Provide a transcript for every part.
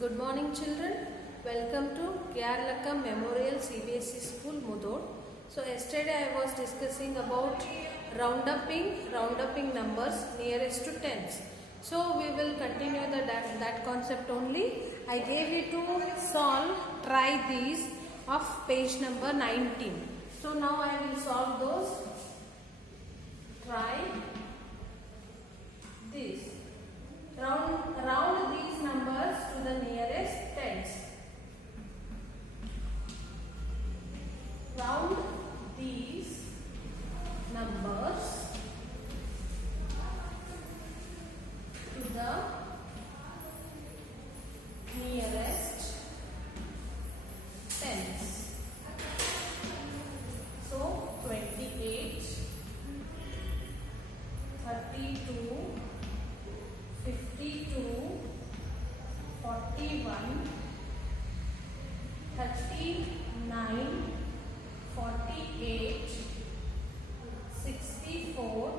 Good morning children. Welcome to Kyarlakam Memorial CBSE School Mudod. So yesterday I was discussing about roundupping numbers nearest to tens. So we will continue that concept only. I gave you to solve, try these of page number 19. So now I will solve those. Try this. Round these numbers to the nearest tens. Round these numbers to the nearest tens. So 28, 32, 52, 41, 39, 48, 64,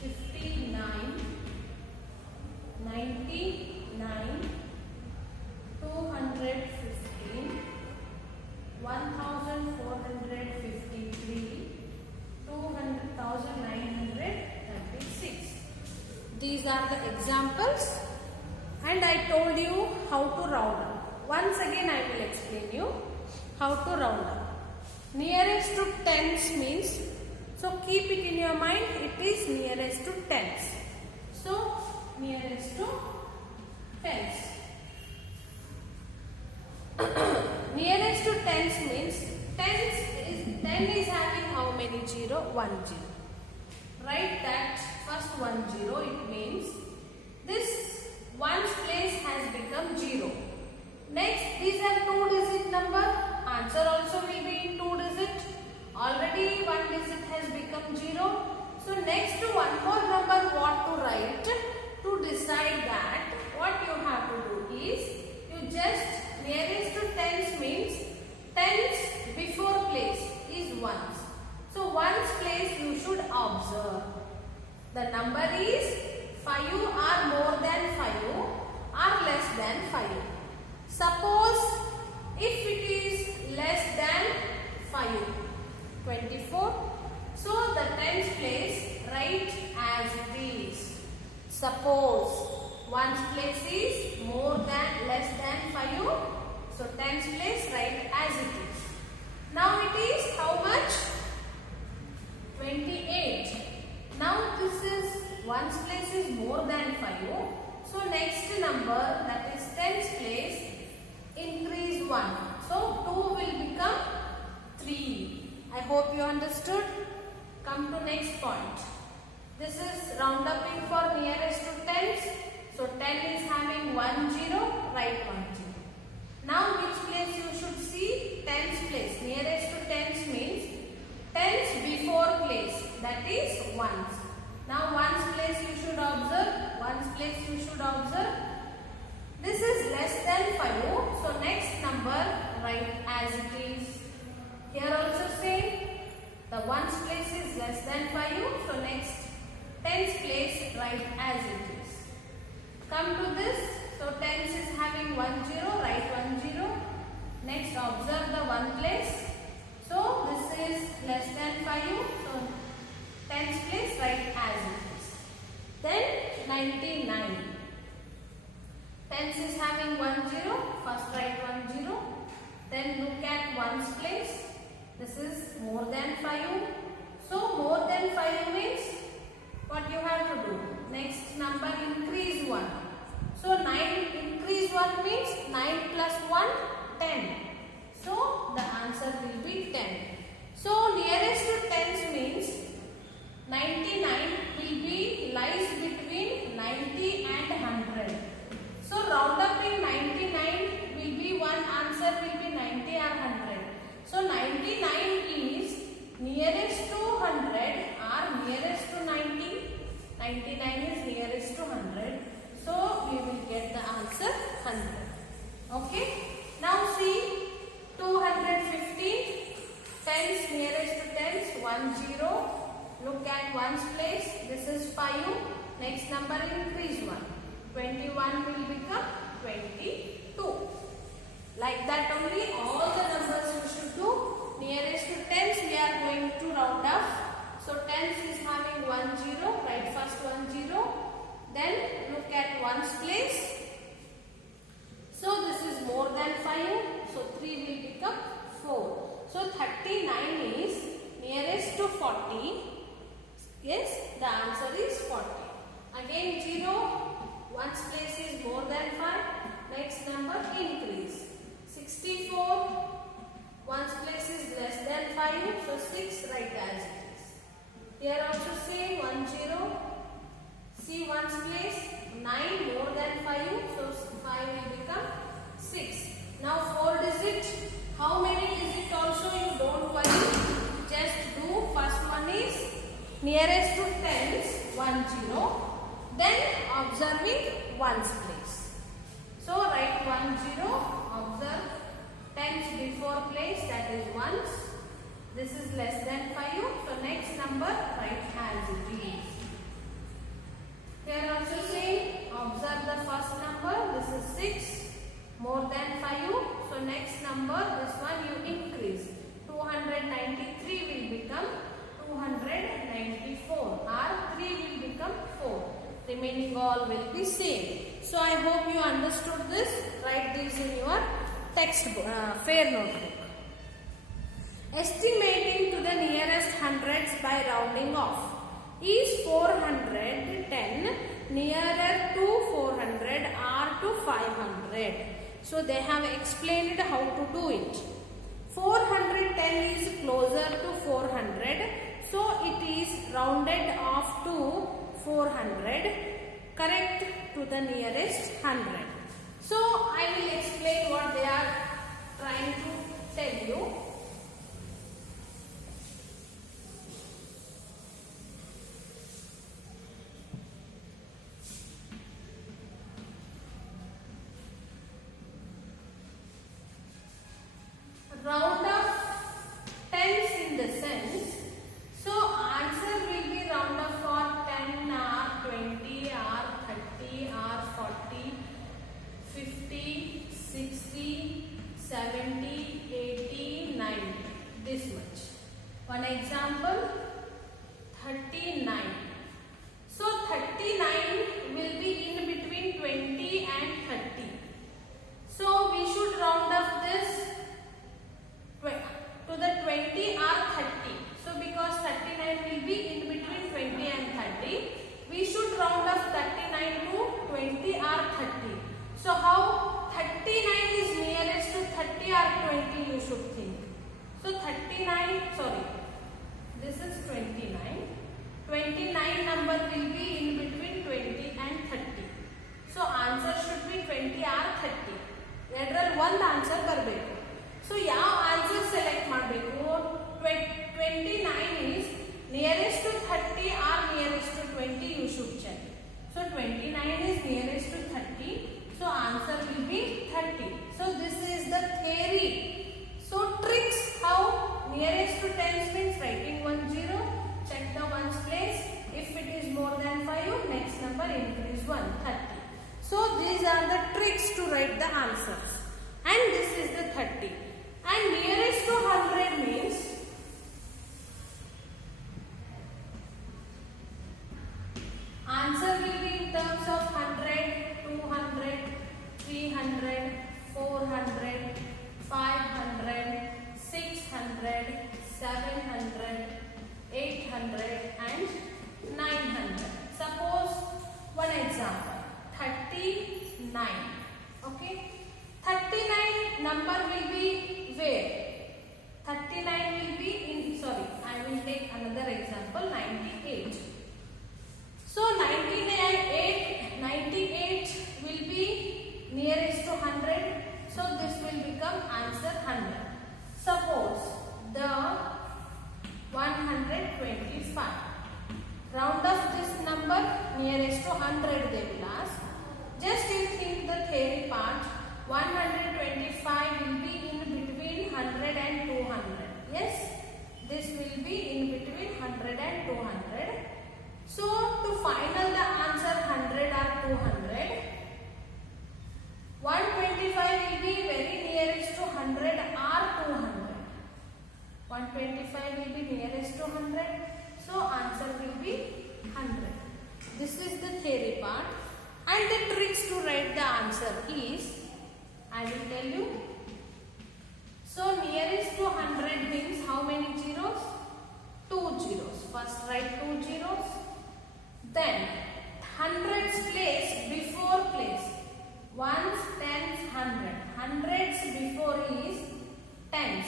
59, 99, 215, 1453, 1936. These are the examples and I told you how to round up. Once again I will explain you how to round up. Nearest to tens means, so keep it in your mind, it is nearest to tens. So nearest to tens. Nearest to tens means 10 is having how many 0? 1 0. Write that first 1 0, it means this one's place has become 0. Next, these are 2-digit number. Answer also will be in 2-digit. Already 1 digit has become 0. So next to one more number what to write? To decide that, what you have to do is, you just nearest to tens means tens before place is ones. So ones place you should observe. The number is 5 or more than 5 or less than 5. Suppose if it is less than 5, 24. So the tens place write as it is. Suppose ones place is more than less than 5. So tens place write as it is. Now it is how much? 28. Now this is ones place is more than 5. So next number, that is tens place, increase 1. So 2 will become 3. I hope you understood. Come to next point. This is roundupping for nearest to tens. So 10 is having 1 0, write 1 0. Now which place you should see? Tens place. Nearest to tens means tens before place, that is ones. Now ones place you should observe. Ones place you should observe. This is less than 5. So next number write as it is. Here also same. The ones place is less than 5. So next tens place write as it is. Come to this. So tens is having 1 0. Write 1 0. Next observe the one place. So this is less than 5. So tens place write as it is. Then 99. Tens is having 1 0. First write 1 0. Then look at ones place. This is more than 5. So more than 5 means what you have to do? Next number increase 1. So 9 increase 1 means 9 plus 1 10. So the answer will be 10. So nearest to tens means 99 will be lies between 90 and 100. So round up in 99 will be one answer will be 90 or 100. So 99 is nearest to 100 or nearest to 90. 99 is nearest to 100. So we will get the answer 100. Okay. Now see 215. Tens nearest to tens 1 0. Look at ones place. This is 5. Next number increase 1. 21 will become 22. Like that only all the numbers you should do. Nearest to tens we are going to round off. So tens is having 1 0. Write first 1 0. Then look at ones place. So this is more than 5. So 3 will become 4. So 39 is nearest to 40. Yes, the answer is 40. Again 0. Ones place is more than 5. Next number increase. 64. Ones place is less than 5. So 6 write as it is. Here also same 1 0. See ones place 9 more than 5. So 5 will become 6. Now 4 digit. How many digits also you don't worry. Just do first one is nearest to tens 1 0. Then observing ones place. So write 1 0. Observe tens before place, that is ones. This is less than 5. So next number write as it is. Here also same. Observe the first number. This is 6. More than 5. So next number, this one you increase. 293 will become 294. Or 3 will become 4. Remaining all will be same. So I hope you understood this. Write this in your textbook, fair notebook. Estimating to the nearest hundreds by rounding off. Is 410 nearer to 400 or to 500? So they have explained how to do it. 410 is closer to 400. So it is rounded off to 400. Correct to the nearest 100. So I will explain what they are trying to tell you. Round off tens in the sense. So answer will be round off for 10 or 20 or 30 or 40, 50, 60, 70, 80, 90. This much. One example, 39. So 39 will be in between 20 and 30. So we should round off this to the 20 or 30. So because 39 will be in between 20 and 30, we should round off 39 to 20 or 30. So how 39 is nearest to 30 or 20 you should think. So 39, sorry, this is 29. 29 number will be in between 20 and 30. So answer should be 20 or 30. Lateral one answer barbeku. So ಯಾವ answer select ಮಾಡಬೇಕು? 29 is nearest to 30 or nearest to 20 you should check. So 29 is nearest to 30. So answer will be 30. So this is the theory. So tricks how nearest to tens means writing 1 0. Check the ones place. If it is more than 5, next number increase 1, 30. So these are the tricks to write the answers. And this is the 30. And nearest to 100 means answer will be in terms of 100, 200, 300, 400, 500, 600, 700, 800 and 900. Suppose one example, 39. Okay, 39 number will be where? 39 will be in, sorry, I will take another example, 98. So 98 will be nearest to 100. So this will become answer 100. Suppose the 125. Round off this number nearest to 100 they will ask. Just you think the theory part. 125 will be in between 100 and 200. Yes, this will be in between 100 and 200. So to final the answer 100 or 200, tricks to write the answer is, I will tell you. So nearest to 100 means how many zeros? 2 zeros. First write 2 zeros. Then hundreds place before place. Ones, tens, hundred. Hundreds before is tens.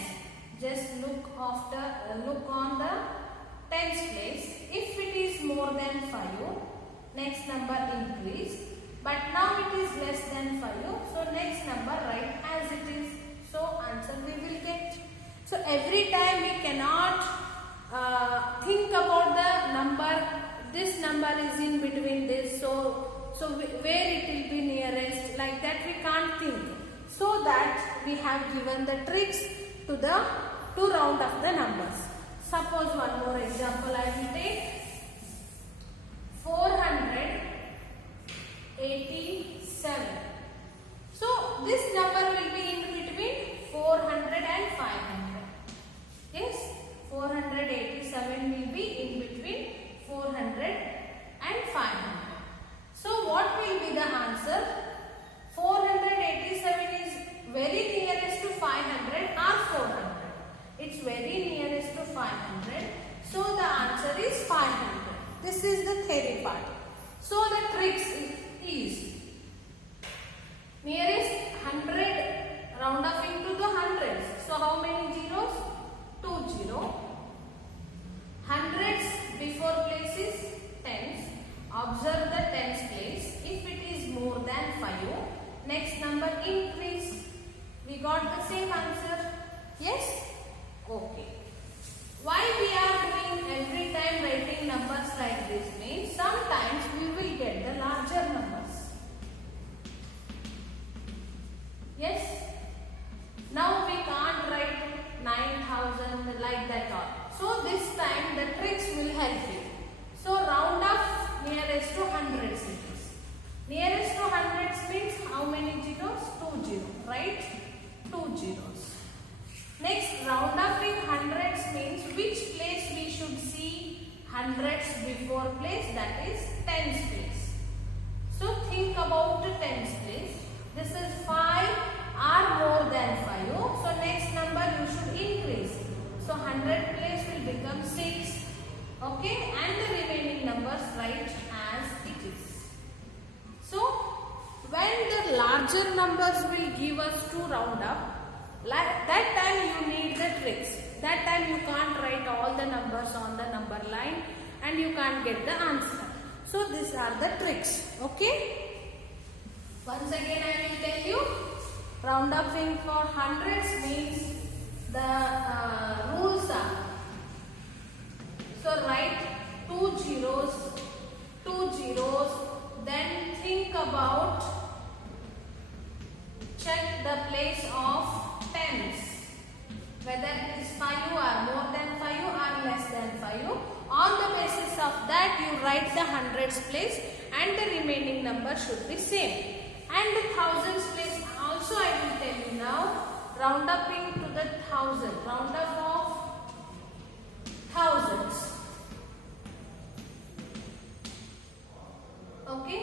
Just look on the tens place. If it is more than 5, next number increase. But now it is less than 5. So next number write as it is. So answer we will get. So every time we cannot think about the number. This number is in between this. So where it will be nearest, like that we can't think. So that we have given the tricks to round up the numbers. Suppose one more example I will take. 487. So this number will be in between 400 and 500. Yes, 487 will be in between 400 and 500. So what will be the answer? 487 is very nearest to 500 or 400. It's very nearest to 500. So the answer is 500. This is the theory part. So the tricks is nearest 100 round up into the hundreds. So how many zeros? 2 zero. Hundreds before places tens. Observe the tens place. If it is more than 5, next number increase. We got the same answer. Yes? Okay. Why we are doing every time writing numbers like this means sometimes we will get the larger numbers. Yes? Now we can't write 9,000 like that all. So this time the tricks will help you. So round up nearest to hundreds it is. Nearest to hundreds means how many zeros? 2 zeros, right? 2 zeros. Next, round up in hundreds means which place we should see hundreds before place, that is tens place. So think about the tens place. This is 5 or more than 5. So next number you should increase. So 100 place will become 6. Okay, and the remaining numbers write as it is. So when the larger numbers will give us to round up, that time you need the tricks. That time you can't write all the numbers on the number line and you can't get the answer. So these are the tricks. Okay. Once again I will tell you. Round up for hundreds means the rules are. So write 2 zeros, then think about, check the place of tens, whether it is 5 or more than 5 or less than 5. On the basis of that you write the hundreds place and the remaining number should be same. And the thousands place also I will tell you now. Round up to the thousand, round up of thousands. Okay.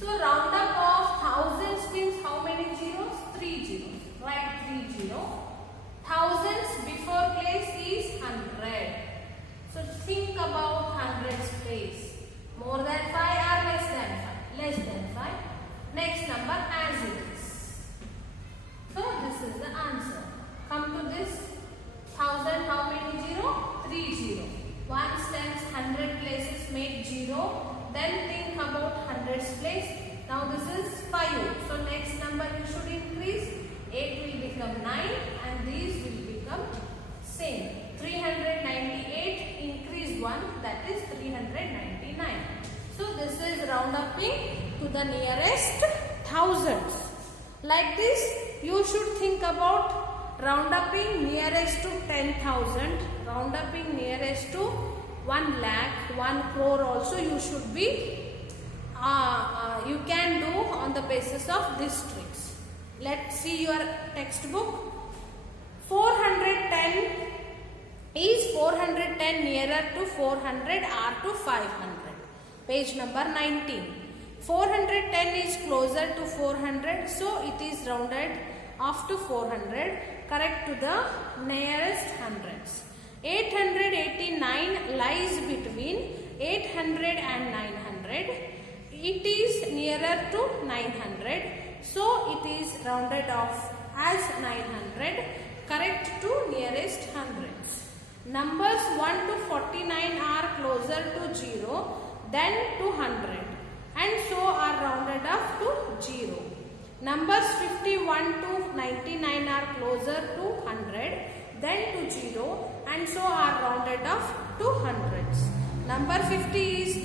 So round up of thousands means how many zeros? 3 zeros. Write 3 0. Thousands before place is 100. So think about hundreds place. More than 5 or less than 5? Less than 5. Next number as it is. So this is the answer. Come to this. 1000 how many 0? 3 0. Ones, tens, 100 places make 0. Then think about hundreds place. Now this is 5. So next number you should increase. 8 will become 9 and these will become same. 398 increase 1, that is 399. So this is round up to the nearest thousands. Like this you should think about round up nearest to 10,000, round up nearest to 1 lakh, 1 crore also you should be, you can do on the basis of these tricks. Let's see your textbook. 410 Is 410 nearer to 400 or to 500? Page number 19. 410 is closer to 400, so it is rounded off to 400, correct to the nearest hundreds. 889 lies between 800 and 900. It is nearer to 900, so it is rounded off as 900, correct to nearest hundreds. Numbers 1 to 49 are closer to 0 than to 100, and so are rounded off to 0. Numbers 51 to 99 are closer to 100 than to 0, and so are rounded off to hundreds. Number 50 is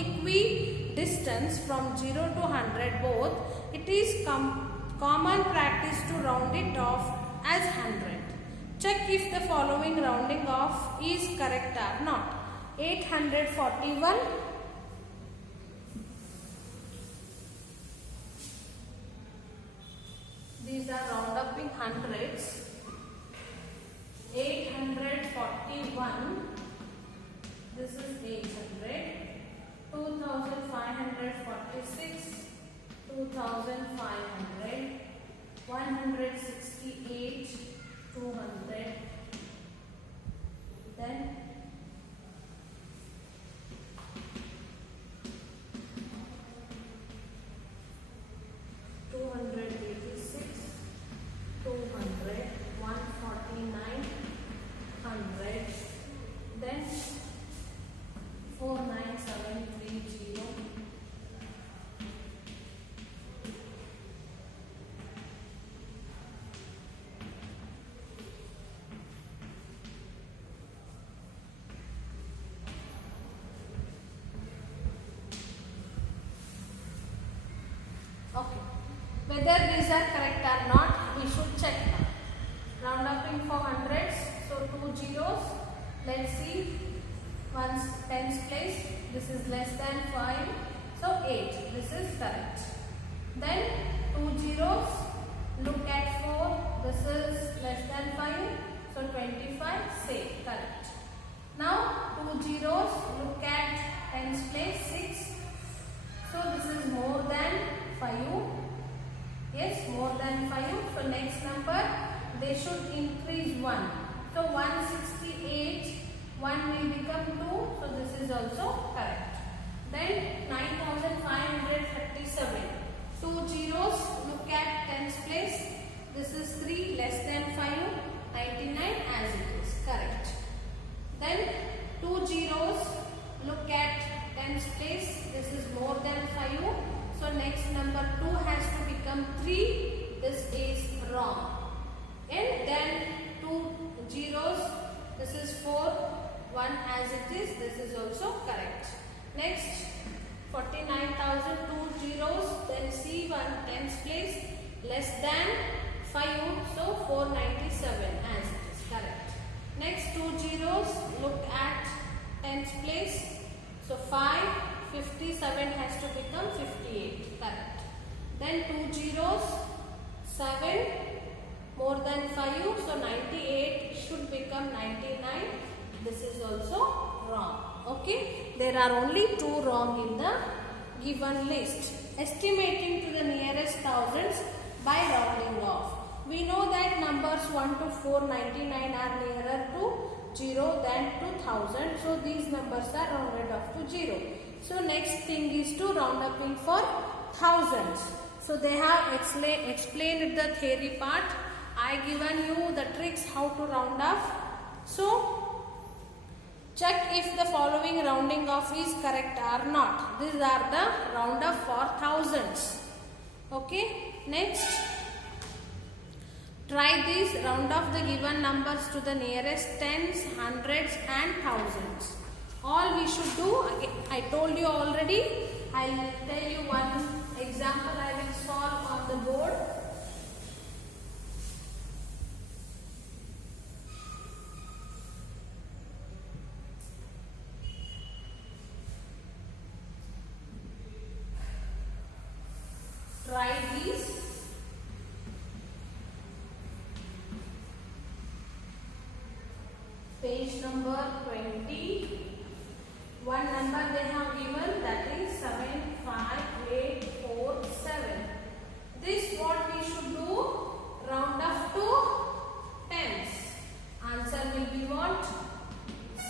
equidistance from 0 to 100 both. It is common practice to round it off as 100. Check if the following rounding off is correct or not. 841. These are round up in hundreds. 841. This is 800. 2546. 2500. 168. 200. Then 286, 200, 149, 100, then 49730. Okay. Whether these are correct or not, we should check now. Round up in for hundreds, so 2 zeros. Let's see. One's tens place. This is less than 5, so 8. This is correct. Then 2 zeros. Look at 4. This is less than 5, so 25. Say correct. Now 2 zeros. Look at tens place 6. So this is more than 5. Yes, more than 5. So next number, they should increase 1. So 168, 1 will become 2. So this is also correct. Then 9537. 2 zeros, look at tens place. This is 3 less than 5. 99 as it is. Correct. Then 2 zeros, look at tens place. This is more than 5. So next number 2 has to become 3. This is wrong. And then 2 zeros. This is 4. 1 as it is. This is also correct. Next 49,000. 2 zeros. Then C 1 tens place less than 5. So 497 as it is. Correct. Next 2 zeros. Look at tens place. So 5. 57 has to become 58. Correct. Then 2 zeros. 7 more than 5. So 98 should become 99. This is also wrong. Okay. There are only 2 wrong in the given list. Estimating to the nearest thousands by rounding off. We know that numbers 1 to 499 are nearer to 0 than to 1000. So these numbers are rounded off to 0. So next thing is to round up in for thousands. So they have explained the theory part. I given you the tricks how to round off. So check if the following rounding off is correct or not. These are the round off for thousands. Okay. Next, try this. Round off the given numbers to the nearest tens, hundreds and thousands. All we should do, again, I told you already. I'll tell you one example I will solve on the board. Try these. number 20. One number they have given, that is 75847. This what we should do? Round up to tens. Answer will be what?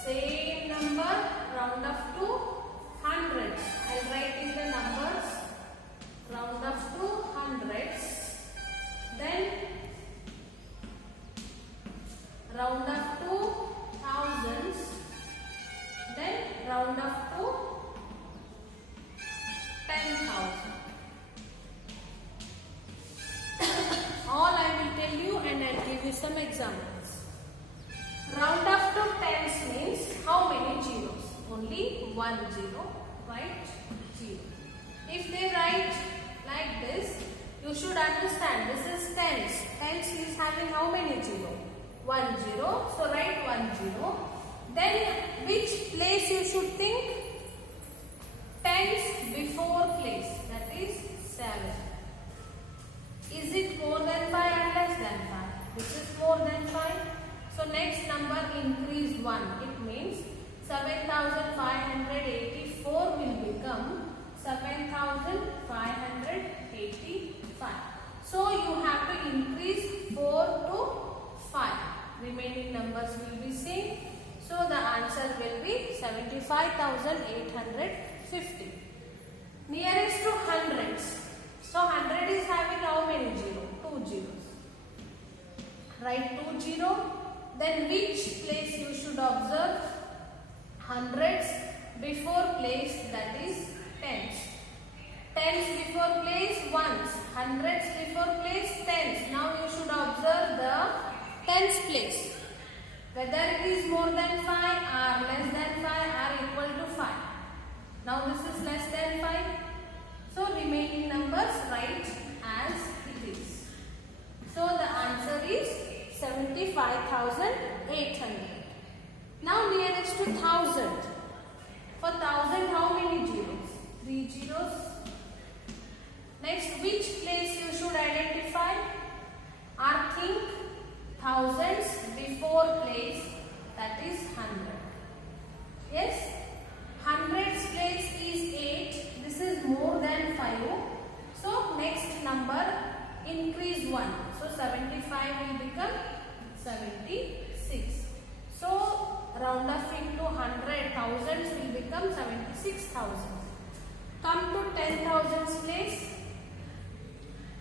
Same number, round up to hundreds. I'll write in the numbers. Round up to hundreds. Then round up to thousands. Then round up to 10,000. All I will tell you and I'll give you some examples. Round up to tens means how many zeros? Only one zero. Write 0. If they write like this, you should understand this is tens. Tens is having how many zero? 1 0. So write 1 0. Then which place you should think? Tens before place, that is 7. Is it more than 5 and less than 5? This is more than 5. So next number increase 1. It means 7,584 will become 7,585. So you have to increase 4 to 5. Remaining numbers will be same. So the answer will be 75,850. Nearest to hundreds. So 100 is having how many zeros? 2 zeros. Write 2 0. Then which place you should observe? Hundreds before place, that is tens. Tens before place ones. Hundreds before place tens. Now you should observe the tens place. Whether it is more than 5 or less than 5 or equal to 5. Now this is less than 5. So remaining numbers write as it is. So the answer is 75,800. Now nearest to 1000. For 1000 how many zeros? 3 zeros. Next, which place you should identify? Or think thousands before place, that is 100. Yes? Hundreds place is 8. This is more than 5. So next number increase 1. So 75 will become 76. So round up into 100, thousands will become 76,000. Come to 10,000's place.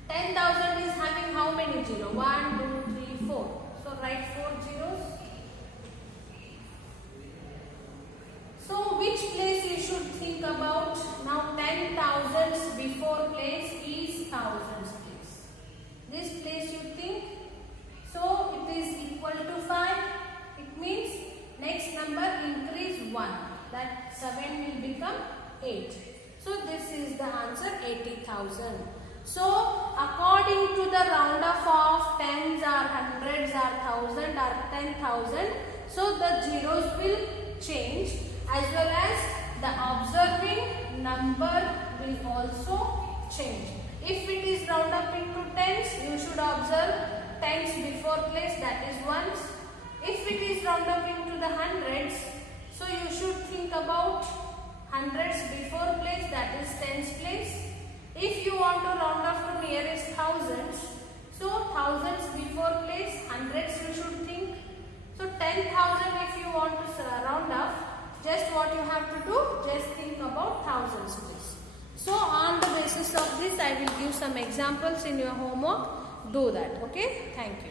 10,000 is having how many zeros? 1, 2, 3, 4. So write 4 zeros. So which place you should think about? Now 10,000's before place is thousands place. This place you think. So it is equal to 5. It means next number increase 1. That 7 will become 8. So this is the answer 80,000. So according to the roundoff of tens or hundreds or thousand or 10,000, so the zeros will change as well as the observing number will also change. If it is round up into tens, you should observe tens before place, that is ones. If it is round up into the hundreds, so you should think about hundreds before place, that is tens place. If you want to round off to nearest thousands, so thousands before place, hundreds you should think. So 10,000 if you want to round off, just what you have to do, just think about thousands place. So on the basis of this, I will give some examples in your homework. Do that. Okay. Thank you.